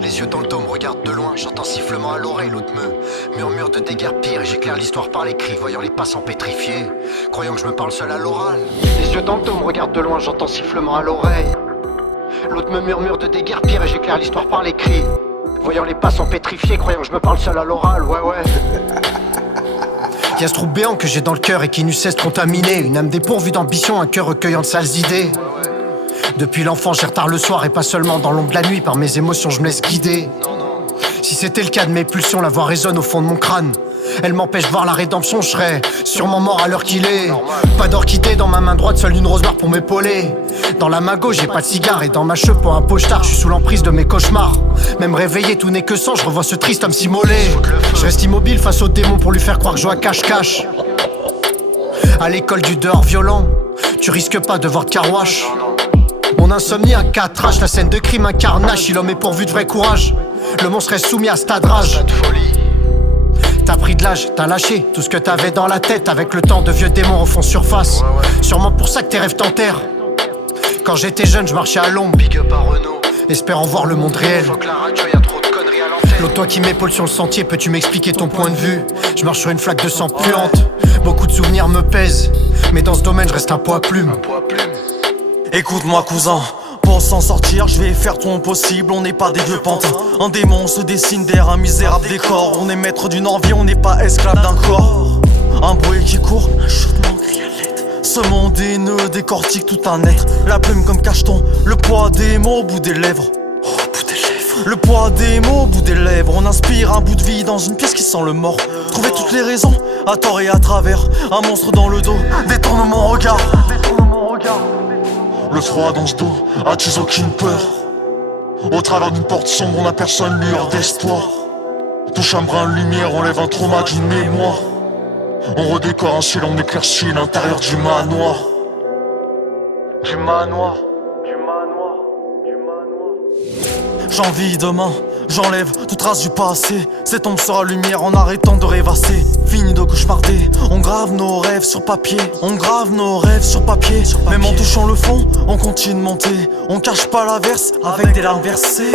Les yeux dans le dôme, regarde de loin, j'entends sifflement à l'oreille, l'autre me murmure de déguerpir et j'éclaire l'histoire par les cris, voyant les passants pétrifiés, croyant que je me parle seul à l'oral. Les yeux dans le dôme, regarde de loin, j'entends sifflement à l'oreille. L'autre me murmure de déguerpir et j'éclaire l'histoire par les cris, voyant les passants pétrifiés, croyant que je me parle seul à l'oral, ouais. Y'a ce trou béant que j'ai dans le cœur et qui n'eût cesse contaminé. Une âme dépourvue d'ambition, un cœur recueillant de sales idées. Depuis l'enfant j'ai retard le soir et pas seulement dans l'ombre de la nuit. Par mes émotions je me laisse guider. Si c'était le cas de mes pulsions, la voix résonne au fond de mon crâne. Elle m'empêche de voir la rédemption, je serais sûrement mort à l'heure qu'il est. Pas d'orchidée dans ma main droite, seule une rose barre pour m'épauler. Dans la main gauche j'ai pas de cigare et dans ma cheveux pour un pochetard. Je suis sous l'emprise de mes cauchemars. Même réveillé tout n'est que sang, je revois ce triste homme s'immolé. Je reste immobile face au démon pour lui faire croire que je joue à cache-cache. À l'école du dehors violent, tu risques pas de voir de carouache. Mon insomnie un catrache, la scène de crime un carnage. Si l'homme est pourvu de vrai courage, le monstre est soumis à stade rage. T'as pris de l'âge, t'as lâché tout ce que t'avais dans la tête. Avec le temps de vieux démons refont surface. Sûrement pour ça que tes rêves t'enterrent. Quand j'étais jeune je marchais à l'ombre, big up à Renault, espérant voir le monde réel. Faut que la radio y'a trop de conneries à l'antenne. L'autre toi qui m'épaule sur le sentier, peux-tu m'expliquer ton point de vue? Je marche sur une flaque de sang puante. Beaucoup de souvenirs me pèsent, mais dans ce domaine je reste un poids plume. Écoute-moi cousin, pour s'en sortir je vais faire tout mon possible. On n'est pas des vieux pantins, un démon se dessine derrière un misérable décor. On est maître d'une envie, on n'est pas esclave d'un corps. Un bruit qui court, un chutement crie à l'aide. Ce monde haineux décortique tout un être. La plume comme cacheton, le poids des mots au bout des lèvres. Le poids des mots au bout des lèvres. On inspire un bout de vie dans une pièce qui sent le mort. Trouver toutes les raisons, à tort et à travers. Un monstre dans le dos, détourne mon regard. Le froid dans ce dos attise aucune peur. Au travers d'une porte sombre on aperçoit une lueur d'espoir. Touche un brin de lumière, on lève un trauma d'une mémoire. On redécore un ciel, on éclaircit l'intérieur du manoir. J'envie demain, j'enlève toute trace du passé. Cette ombre sera lumière en arrêtant de rêvasser. Fini de cauchemarder, on grave nos rêves sur papier. Même en touchant le fond, on continue de monter. On cache pas l'averse avec des larmes versées.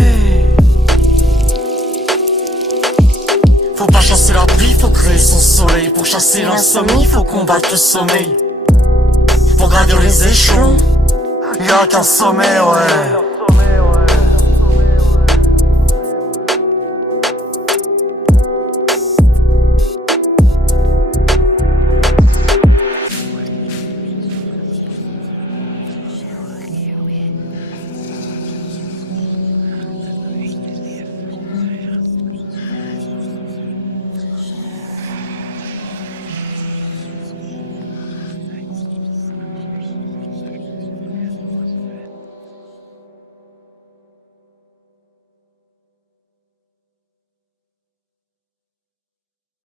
Faut pas chasser la pluie, faut créer son soleil. Pour chasser l'insomnie, faut combattre le sommeil. Pour gravir les échelons, y'a qu'un sommet, ouais.